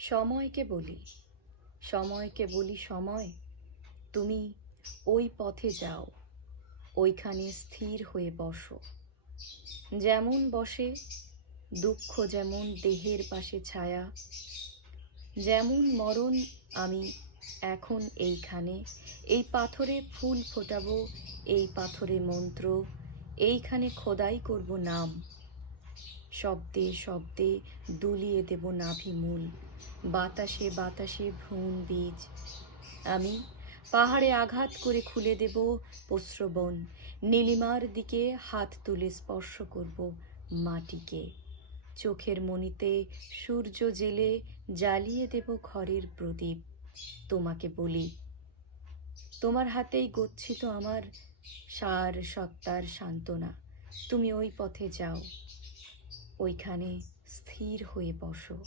সময়কে বলি সময়কে বলি সময়, তুমি ওই পথে যাও, ওইখানে স্থির হয়ে বসো। যেমন বসে, দুঃখ যেমন দেহের পাশে ছায়া, যেমন মরণ আমি এখন এইখানে, এই পাথরে ফুল ফোটাবো, এই পাথরে মন্ত্র, এইখানে খোদাই করব নাম। শব্দে শব্দে দুলিয়ে দেব নাভিমূল বাতাসে বাতাসে ভ্রূণ বীজ। আমি পাহাড়ে আঘাত করে খুলে দেব প্রস্রবণ নীলিমার দিকে হাত তুলে স্পর্শ করব মাটিকে। চোখের মনিতে সূর্য জেলে জ্বালিয়ে দেব ঘরের প্রদীপ। তোমাকে বলি, তোমার হাতেই গচ্ছিত আমার সার সত্তার সান্ত্বনা। তুমি ওই পথে যাও। ওইখানে স্থির হয়ে বসো।